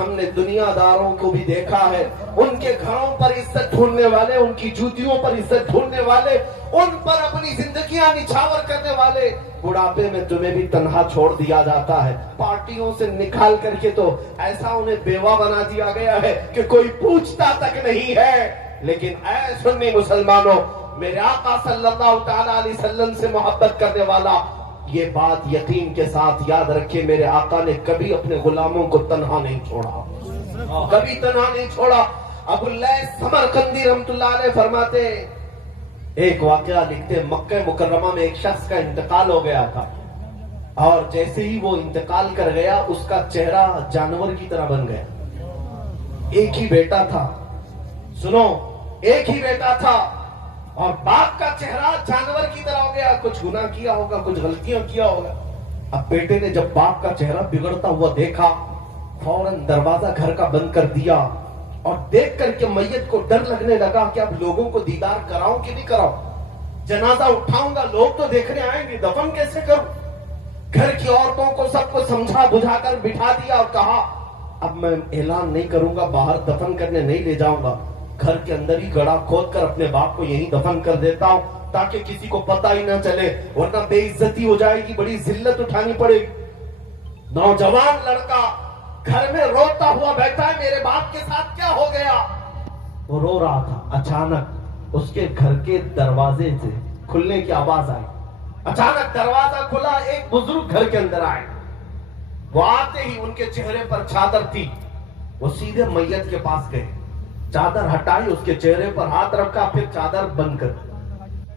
ہم نے دنیا داروں کو بھی دیکھا ہے، ان کے گھروں پر عزت ڈھونڈنے والے، ان کی جوتیوں پر عزت ڈھونڈنے والے، ان پر اپنی زندگیاں نچھاور کرنے والے، بڑھاپے میں تمہیں بھی تنہا چھوڑ دیا جاتا ہے، پارٹیوں سے نکال کر کے تو ایسا انہیں بیوہ بنا دیا گیا ہے کہ کوئی پوچھتا تک نہیں ہے۔ لیکن اے سنی مسلمانوں، میرے آقا صلی اللہ تعالی علیہ وسلم سے محبت کرنے والا یہ بات یقین کے ساتھ یاد رکھے، میرے آقا نے کبھی اپنے غلاموں کو تنہا نہیں چھوڑا، کبھی تنہا نہیں چھوڑا۔ ابو اللیث سمرقندی رحمت اللہ علیہ فرماتے، ایک واقعہ لکھتے، مکہ مکرمہ میں ایک شخص کا انتقال ہو گیا تھا، اور جیسے ہی وہ انتقال کر گیا اس کا چہرہ جانور کی طرح بن گیا۔ ایک ہی بیٹا تھا، سنو، ایک ہی بیٹا تھا، اور باپ کا چہرہ جانور کی طرح ہو گیا۔ کچھ گناہ کیا ہوگا، کچھ غلطیاں کیا ہوگا۔ اب بیٹے نے جب باپ کا چہرہ بگڑتا ہوا دیکھا، فوراً دروازہ گھر کا بند کر دیا، اور دیکھ کر کے میت کو ڈر لگنے لگا کہ اب لوگوں کو دیدار کراؤں کہ نہیں کراؤں، جنازہ اٹھاؤں گا، لوگ تو دیکھنے آئیں گے، دفن کیسے کروں۔ گھر کی عورتوں کو سب کو سمجھا بجھا کر بٹھا دیا اور کہا اب میں اعلان نہیں کروں گا، باہر دفن کرنے نہیں لے جاؤں گا، گھر کے اندر ہی گڑھا کھود کر اپنے باپ کو یہیں دفن کر دیتا ہوں تاکہ کسی کو پتہ ہی نہ چلے، ورنہ بے عزتی ہو جائے گی، بڑی ذلت اٹھانی پڑے گی۔ نوجوان لڑکا گھر میں روتا ہوا بیٹھا ہے، میرے باپ کے ساتھ کیا ہو گیا؟ وہ رو رہا تھا، اچانک اس کے گھر کے دروازے سے کھلنے کی آواز آئی، اچانک دروازہ کھلا، ایک بزرگ گھر کے اندر آئے۔ وہ آتے ہی ان کے چہرے پر چادر تھی، وہ سیدھے میت کے پاس گئے، چادر ہٹائی، اس کے چہرے پر ہاتھ رکھا، پھر چادر بند کر،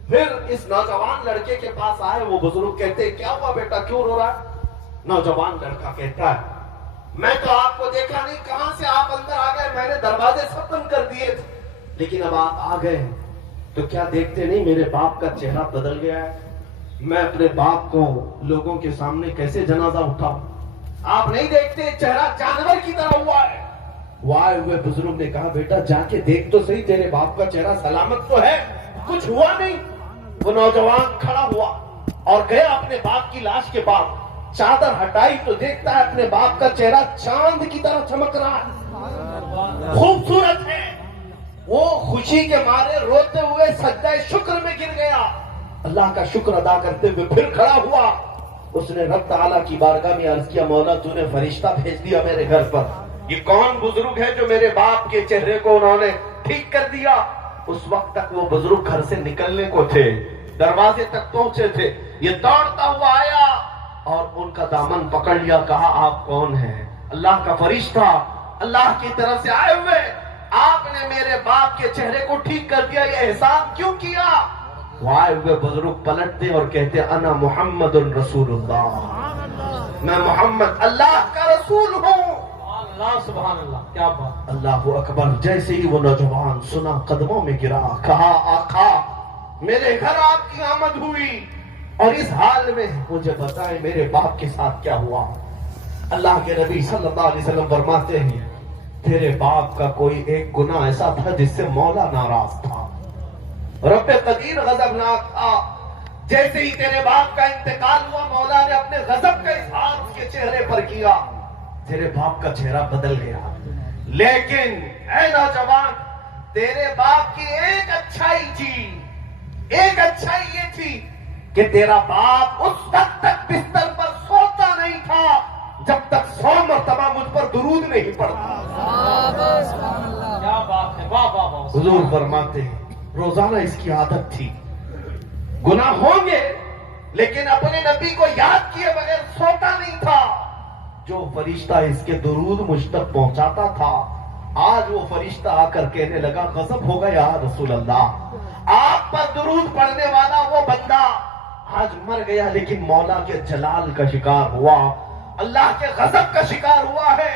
پھر اس نوجوان لڑکے کے پاس آئے۔ وہ بزرگ کہتے کیا ہوا بیٹا، کیوں رو رہا ہے؟ نوجوان لڑکا کہتا ہے میں تو آپ کو دیکھا نہیں، کہاں سے آپ اندر آ گئے، میں نے دروازے سب بند کر دیے تھے، لیکن اب آپ آ گئے ہیں تو کیا دیکھتے نہیں میرے باپ کا چہرہ بدل گیا ہے، میں اپنے باپ کو لوگوں کے سامنے کیسے جنازہ اٹھاؤں، آپ نہیں دیکھتے چہرہ جانور کی طرح ہوا ہے۔ وہ آئے ہوئے بزرگ نے کہا بیٹا جا کے دیکھ تو صحیح، تیرے باپ کا چہرہ سلامت تو ہے، کچھ ہوا نہیں۔ وہ نوجوان کھڑا ہوا اور گیا اپنے باپ کی لاش کے پاس، چادر ہٹائی تو دیکھتا ہے اپنے باپ کا چہرہ چاند کی طرح چمک رہا ہے، خوبصورت ہے۔ وہ خوشی کے مارے روتے ہوئے سجدہ شکر میں گر گیا، اللہ کا شکر ادا کرتے ہوئے پھر کھڑا ہوا۔ اس نے رب تعالیٰ کی بارگاہ میں عرض کیا مولا تو نے فرشتہ بھیج دیا میرے گھر پر، یہ کون بزرگ ہے جو میرے باپ کے چہرے کو انہوں نے ٹھیک کر دیا؟ اس وقت تک وہ بزرگ گھر سے نکلنے کو تھے، دروازے تک پہنچے تھے، یہ دوڑتا ہوا آیا اور ان کا دامن پکڑ لیا، کہا آپ کون ہیں؟ اللہ کا فرشتہ، اللہ کی طرف سے آئے ہوئے، آپ نے میرے باپ کے چہرے کو ٹھیک کر دیا، یہ احسان کیوں کیا؟ وہ آئے ہوئے بزرگ پلٹتے اور کہتے انا محمد رسول اللہ، میں محمد اللہ کا رسول ہوں۔ اللہ سبحان اللہ، کیا بات، اللہ اکبر۔ جیسے ہی وہ نوجوان سنا قدموں میں گرا، کہا آقا میرے گھر آپ کی آمد ہوئی اور اس حال میں مجھے بتائیں میرے باپ کے ساتھ کیا ہوا؟ اللہ کے نبی صلی اللہ علیہ وسلم فرماتے ہیں تیرے باپ کا کوئی ایک گناہ ایسا تھا جس سے مولا ناراض تھا، رب قدیر غضبناک تھا، جیسے ہی تیرے باپ کا انتقال ہوا مولا نے اپنے غضب کا اظہار اس کے چہرے پر کیا، تیرے باپ کا چہرہ بدل گیا۔ لیکن اے نوجوان، تیرے باپ کی ایک اچھائی تھی، ایک اچھائی یہ تھی کہ تیرا باپ اس وقت تک بستر پر سوتا نہیں تھا جب تک 100 مرتبہ مجھ پر درود نہیں پڑتا۔ کیا بات ہے، واہ واہ واہ۔ حضور فرماتے ہیں روزانہ اس کی عادت تھی، گناہ ہوں گے لیکن اپنے نبی کو یاد کیے بغیر سوتا نہیں تھا۔ جو فرشتہ اس کے درود مجھ تک پہنچاتا تھا، آج وہ فرشتہ آ کر کہنے لگا غضب ہوگا یا رسول اللہ، آپ پر درود پڑھنے والا وہ بندہ آج مر گیا لیکن مولا کے جلال کا شکار ہوا، اللہ کے غضب کا شکار ہوا ہے۔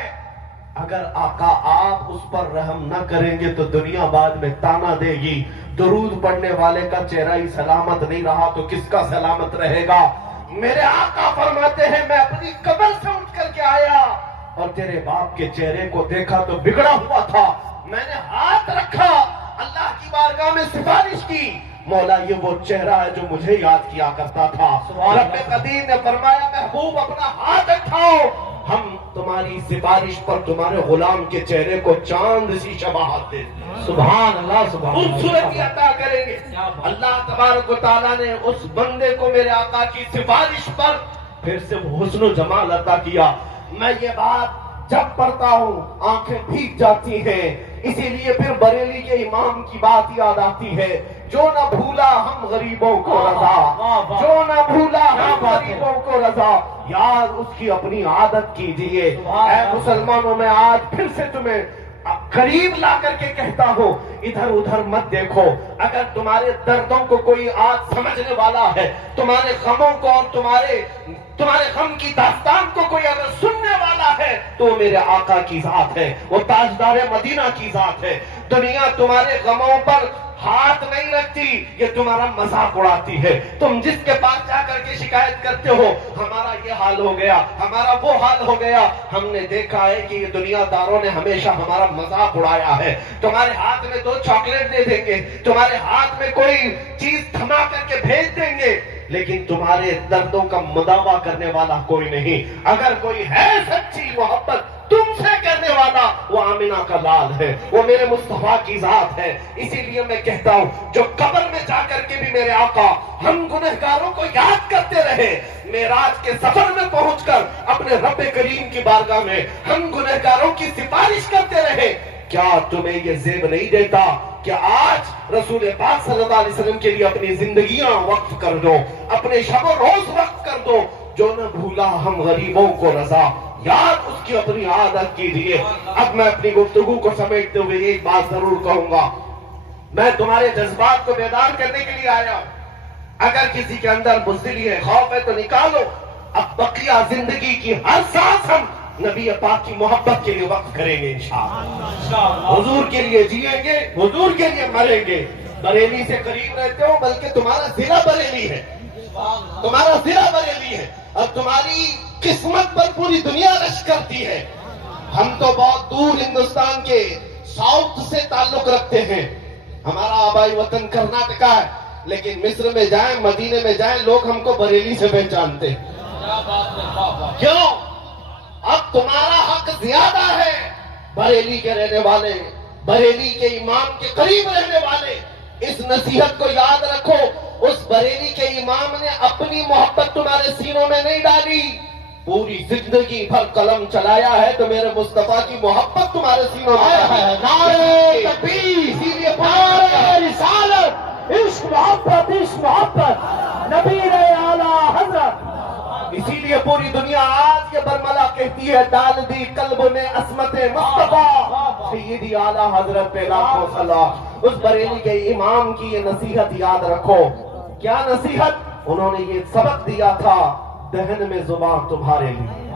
اگر آقا آپ اس پر رحم نہ کریں گے تو دنیا بعد میں تانا دے گی، درود پڑھنے والے کا چہرہ ہی سلامت نہیں رہا تو کس کا سلامت رہے گا؟ میرے آقا فرماتے ہیں میں اپنی قبر سے اٹھ کر کے آیا اور تیرے باپ کے چہرے کو دیکھا تو بگڑا ہوا تھا، میں نے ہاتھ رکھا، اللہ کی بارگاہ میں سفارش کی، مولا یہ وہ چہرہ ہے جو مجھے یاد کیا کرتا تھا۔ رب قدیر نے فرمایا محبوب اپنا ہاتھ اٹھاؤ، ہم تمہاری سفارش پر تمہارے غلام کے چہرے کو چاند سی شباہت دے دیں. سبحان اللہ سبحان اللہ. خوبصورتی عطا کریں گے. اللہ تبارک و تعالیٰ نے اس بندے کو میرے آقا کی سفارش پر پھر سے حسن و جمال عطا کیا. میں یہ بات جب پڑھتا ہوں آنکھیں بھیگ جاتی ہیں. اسی لیے پھر بریلی کے امام کی بات یاد آتی ہے, جو نہ بھولا ہم غریبوں کو رضا, جو نہ بھولا ہم غریبوں کو رضا. یار اس کی اپنی عادت کیجئے. اے مسلمانوں, میں آج پھر سے تمہیں قریب لا کر کے کہتا ہوں, ادھر ادھر مت دیکھو. اگر تمہارے دردوں کو کوئی آج سمجھنے والا ہے, تمہارے غموں کو اور تمہارے غم کی داستان کو کوئی اگر سننے والا ہے, تو میرے آقا کی ذات ہے, وہ تاجدار مدینہ کی ذات ہے. دنیا تمہارے غموں پر ہاتھ نہیں رکھتی, یہ تمہارا مذاق اڑاتی ہے. تم جس کے پاس جا کر کے شکایت کرتے ہو, ہمارا یہ حال ہو گیا, ہمارا وہ حال ہو گیا, ہم نے دیکھا ہے کہ یہ دنیا داروں نے ہمیشہ ہمارا مذاق اڑایا ہے. تمہارے ہاتھ میں 2 چاکلیٹ دے دیں گے, تمہارے ہاتھ میں کوئی چیز تھما کر کے بھیج دیں گے, لیکن تمہارے دردوں کا مداوا کرنے والا کوئی نہیں. اگر کوئی ہے سچی محبت تم سے کرنے والا, وہ آمنہ کا لال ہے, وہ میرے مصطفیٰ کی ذات ہے. اسی لیے میں کہتا ہوں, جو قبر میں جا کر کے بھی میرے آقا ہم گنہگاروں کو یاد کرتے رہے, معراج کے سفر میں پہنچ کر اپنے رب کریم کی بارگاہ میں ہم گنہگاروں کی سفارش کرتے رہے, کیا تمہیں یہ زیب نہیں دیتا کہ آج رسول پاک صلی اللہ علیہ وسلم کے لیے اپنی زندگیاں وقف کر دو, اپنے شب و روز وقف کر دو. جو نہ بھولا ہم غریبوں کو رضا, یاد اس کی اپنی عادت کیجیے. اب میں اپنی گفتگو کو سمیٹتے ہوئے ایک بات ضرور کہوں گا, میں تمہارے جذبات کو بیدار کرنے کے لیے آیا. اگر کسی کے اندر بزدلی ہے, خوف ہے, تو نکالو. اب بقیہ زندگی کی ہر سانس ہم نبی پاک کی محبت کے لیے وقف کریں گے انشاءاللہ. حضور کے لیے جیئیں گے, حضور کے لیے مریں گے. بریلی سے قریب رہتے ہو, بلکہ تمہارا ضلع بریلی ہے, تمہارا ضلع بریلی ہے, اور تمہاری قسمت پر پوری دنیا رشک کرتی ہے. ہم تو بہت دور ہندوستان کے ساؤتھ سے تعلق رکھتے ہیں. ہمارا آبائی وطن کرناٹکا ہے, لیکن مصر میں جائیں, مدینے میں جائیں, لوگ ہم کو بریلی سے پہچانتے ہیں. کیوں؟ اب تمہارا حق زیادہ ہے. بریلی کے رہنے والے, بریلی کے امام کے قریب رہنے والے, اس نصیحت کو یاد رکھو. اس بریلی کے امام نے اپنی محبت تمہارے سینوں میں نہیں ڈالی, پوری زندگی بھر قلم چلایا ہے, تو میرے مصطفیٰ کی محبت تمہارے سینوں میں ہے. نعرہ تکبیر, اسی لیے نعرہ رسالت, عشق محبت, عشق محبت, نبی اعلیٰ حضرت. اسی لیے پوری دنیا آج یہ برملا کہتی ہے, ڈال دی قلب میں عصمت مصطفیٰ سیدی اعلیٰ حضرت پہ لاکھوں صلاح. اس بریلی کے امام کی یہ نصیحت یاد رکھو. کیا نصیحت؟ انہوں نے یہ سبق دیا تھا, دہن میں زبان تمہارے لیے.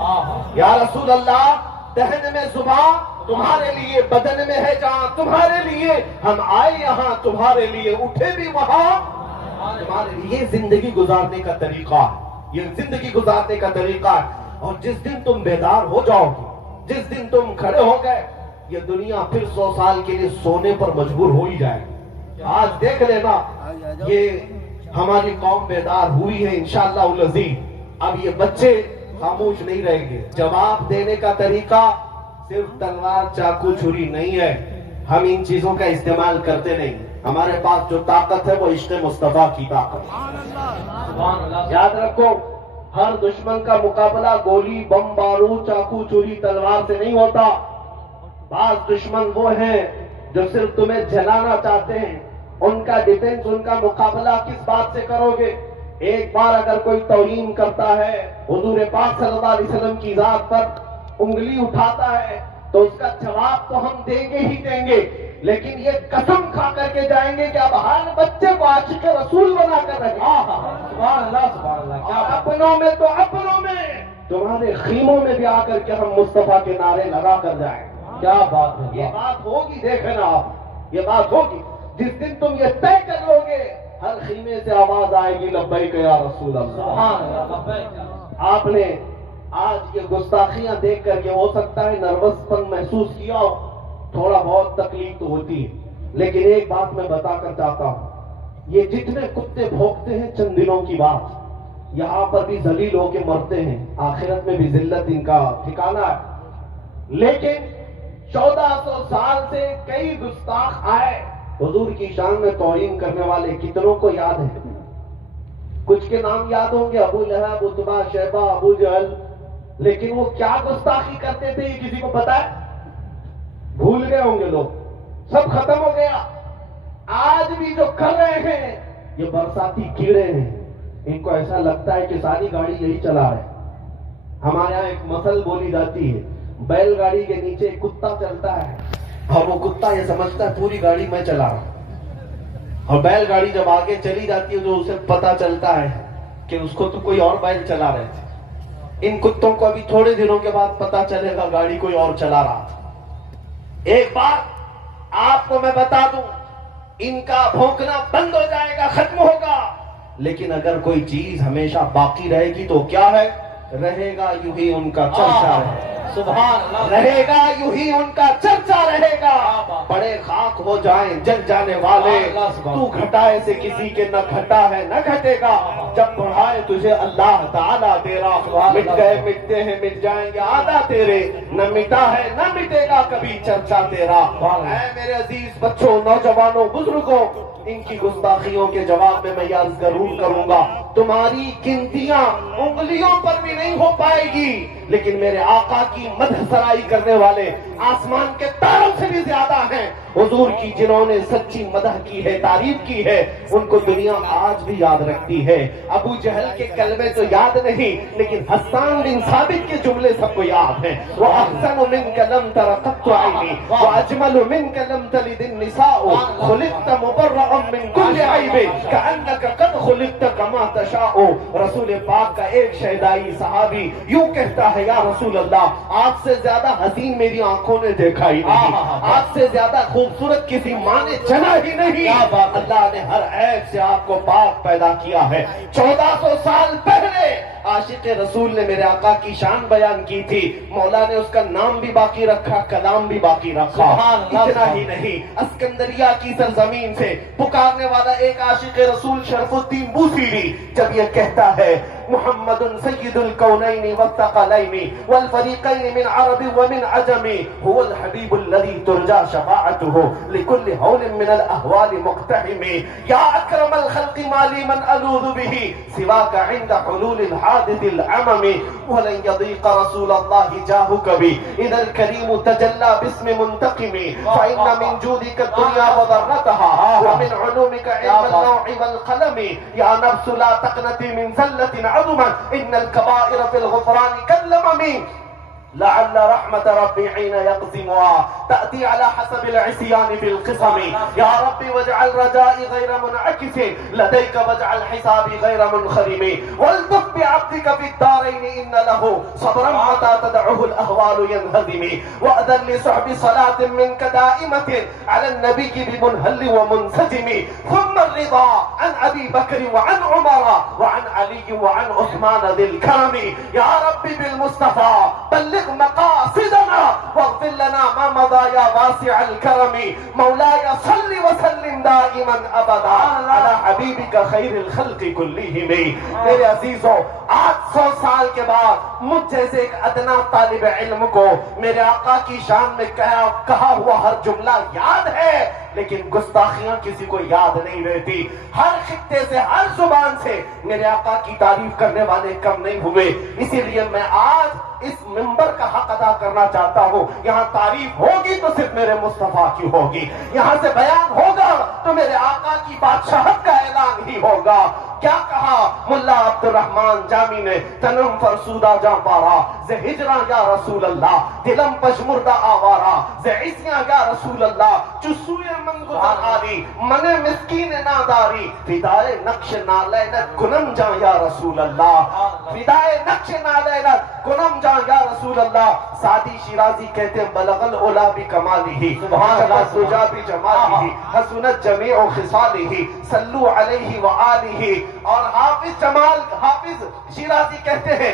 یا رسول اللہ, دہن میں زبان تمہارے لیے, بدن میں ہے جان تمہارے لیے, ہم آئے یہاں تمہارے لیے, اٹھے بھی وہاں تمہارے لیے. یہ زندگی گزارنے کا طریقہ ہے, یہ زندگی گزارنے کا طریقہ ہے. اور جس دن تم بیدار ہو جاؤ گے, جس دن تم کھڑے ہو گئے, یہ دنیا پھر 100 سال کے لیے سونے پر مجبور ہو ہی جائے گی. آج دیکھ لینا, یہ ہماری قوم بیدار ہوئی ہے انشاءاللہ العزیز. اب یہ بچے خاموش نہیں رہیں گے. جواب دینے کا طریقہ صرف تلوار, چاقو, چھری نہیں ہے. ہم ان چیزوں کا استعمال کرتے نہیں. ہمارے پاس جو طاقت ہے وہ عشق مصطفیٰ کی طاقت ہے. یاد رکھو, ہر دشمن کا مقابلہ گولی, بم, بارود, چاقو, چھری, تلوار سے نہیں ہوتا. بعض دشمن وہ ہیں جو صرف تمہیں جلانا چاہتے ہیں. ان کا ڈیفنس, ان کا مقابلہ کس بات سے کرو گے؟ ایک بار اگر کوئی توہین کرتا ہے, حضور پاک صلی اللہ علیہ وسلم کی ذات پر انگلی اٹھاتا ہے, تو اس کا جواب تو ہم دیں گے ہی دیں گے, لیکن یہ قسم کھا کر کے جائیں گے کہ اب ہر بچے کو عاشق رسول بنا کر رکھیں. سبحان اللہ, سبحان اللہ. اور اپنوں میں تو اپنوں میں, تمہارے خیموں میں بھی آ کر کے ہم مصطفیٰ کے نعرے لگا کر جائیں. کیا بات ہے, یہ بات ہوگی, دیکھیں نا آپ, یہ بات ہوگی. جس دن تم یہ طے کر لو گے, ہر خیمے سے آواز آئے گی, لبیک یا رسول اللہ. سبحان اللہ. آپ نے آج یہ گستاخیاں دیکھ کر, یہ ہو سکتا ہے نروس پن محسوس کیا ہو, تھوڑا بہت تکلیف تو ہوتی ہے, لیکن ایک بات میں بتا کر چاہتا ہوں, یہ جتنے کتے بھونکتے ہیں چند دنوں کی بات, یہاں پر بھی ذلیل ہو کے مرتے ہیں، آخرت میں بھی ذلت ان کا ٹھکانہ ہے۔ لیکن 1400 سال سے کئی گستاخ آئے، حضور کی شان میں توہین کرنے والے کتنوں کو یاد ہے؟ کچھ کے نام یاد ہوں گے، ابو لہب، عتبہ، شیبہ، ابو جہل، لیکن وہ کیا گستاخی کرتے تھے یہ کسی کو پتا ہے؟ بھول گئے ہوں گے لوگ، سب ختم ہو گیا۔ آج بھی جو کر رہے ہیں یہ برساتی کیڑے ہیں، ان کو ایسا لگتا ہے کہ ساری گاڑی یہی چلا رہے ہیں۔ ہمارے یہاں ایک مثل بولی جاتی ہے، بیل گاڑی کے نیچے ایک کتا چلتا ہے اور وہ کتا یہ سمجھتا ہے پوری گاڑی میں چلا رہا ہوں، اور بیل گاڑی جب آگے چلی جاتی ہے تو اسے پتا چلتا ہے کہ اس کو تو کوئی اور بیل چلا رہے تھے۔ ان کتوں کو ابھی تھوڑے دنوں کے بعد پتا چلے گا گاڑی کوئی اور چلا رہا تھا۔ ایک بات آپ کو میں بتا دوں، ان کا بھونکنا بند ہو جائے گا، ختم ہوگا، لیکن اگر کوئی چیز ہمیشہ باقی رہے گی تو کیا ہے؟ رہے گا یوں ہی ان کا چرچا ہے، سبحان اللہ، رہے گا یوں ہی ان کا چرچا رہے گا۔ بڑے خاک ہو جائیں جل جانے والے، تو گھٹائے سے کسی کے نہ گھٹا ہے نہ گھٹے گا، جب بڑھائے تجھے اللہ تعالیٰ تیرا، مٹ گئے مٹتے ہیں مٹ جائیں گے آدھا تیرے، نہ مٹا ہے نہ مٹے گا کبھی چرچا تیرا۔ اے میرے عزیز بچوں، نوجوانوں، بزرگوں، ان کی گستاخیوں کے جواب میں یہ عرض ضرور کروں گا، تمہاری گنتیاں انگلیوں پر بھی نہیں ہو پائے گی، لیکن میرے آقا کی مدح سرائی کرنے والے آسمان کے تاروں سے بھی زیادہ ہیں۔ حضور کی جنہوں نے سچی مدح کی ہے، تعریف کی ہے، ان کو دنیا آج بھی یاد رکھتی ہے۔ ابو جہل کے کلمے تو یاد نہیں، لیکن حسان بن ثابت کے جملے سب کو یاد ہیں۔ وَأَحْسَنُ مِنْكَ لَمْ تَرَ قَطُّ عَيْنِي وَأَجْمَلُ مِنْكَ لَمْ تَلِدِ النِّسَاءُ خُلِقْتَ مُبَرَّأً مِنْ كُلِّ عَيْبٍ كَأَنَّكَ قَدْ خُلِقْتَ كَمَا تَشَاءُ۔ رسول پاک کا ایک شہدائی صحابی یوں کہتا ہے، یا رسول اللہ، آپ سے زیادہ حسین میری آنکھوں نے دیکھا ہی نہیں، آپ سے زیادہ خوبصورت کسی ماں نے جنا ہی نہیں۔ اللہ نے ہر عیب سے آپ کو پاک پیدا کیا ہے۔ 1400 سال پہلے عاشق رسول نے میرے آقا کی شان بیان کی تھی، مولا نے اس کا نام بھی باقی رکھا، کلام بھی باقی رکھا۔ اتنا ہی نہیں، اسکندریہ کی سرزمین سے پکارنے والا ایک عاشق رسول شرف الدین بوصیری جب یہ کہتا ہے، محمد سید الکونین والثقلین والفریقین من عرب ومن عجم هو الحبیب الذی ترجى شفاعته لكل هول من الاهوال مقتحم یا اکرم الخلق ما لي من الوذ به سواك عند حلول الحادث العمم ولن يضيق رسول الله جاهك بي اذا الكريم تجلى باسم منتقم فان من جودك الدنيا وضرتها ومن علومك علم اللوح والقلم يا نفس لا تقنطي من زلة عظما ان الكبائر في الغفران كاللمم لعل رحمة ربي حين يقسمها تأتي على حسب العصيان في القسم يا ربي واجعل رجائي غير منعكس لديك واجعل حسابي غير منخرم والطف بعبدك في الدارين إن له صبرا متى تدعه الأهوال ينهزم وأذن لصحب صلاة منك دائمة على النبي بمنهل ومنسجم ثم الرضا عن أبي بكر وعن عمر وعن علي وعن عثمان ذي الكرم يا ربي بالمصطفى بلغ مقاصدنا واغفر لنا ما مضى يا واسع الكرم مولاي صل وسلم دائما ابدا على حبيبك خير الخلق كلهم۔ میرے عزیزوں، 800 سال کے بعد مجھ جیسے ایک ادنا طالب علم کو میرے آقا کی شان میں کہا ہوا ہر جملہ یاد ہے، لیکن گستاخیاں کسی کو یاد نہیں رہتی۔ ہر خطے سے، ہر زبان سے میرے آقا کی تعریف کرنے والے کم نہیں ہوئے، اسی لیے میں آج اس منبر کا حق ادا کرنا چاہتا ہوں۔ یہاں تعریف ہوگی تو صرف میرے مصطفیٰ کی ہوگی، یہاں سے بیان ہوگا تو میرے آقا کی بادشاہت کا اعلان ہی ہوگا۔ کیا کہا ملا عبد الرحمن جامی نے، تنم فرسودہ جاں پارا زِ ہجراں یا رسول اللہ، دلم پشمردہ آوارا زِ عیسیاں یا رسول اللہ، چسوئے منگزر آری من مسکین ناداری فدائے نقش نالینت کنم جاں یا رسول اللہ، فدائے نقش نالینت کنم جاں یا رسول اللہ۔ سعدی شیرازی کہتے ہیں بلغ العلا بکمالہ سبحان اللہ سجا بجمالہ حسنت جمیع خصالہ صلو علیہ وآلہ۔ اور حافظ شیرازی کہتے ہیں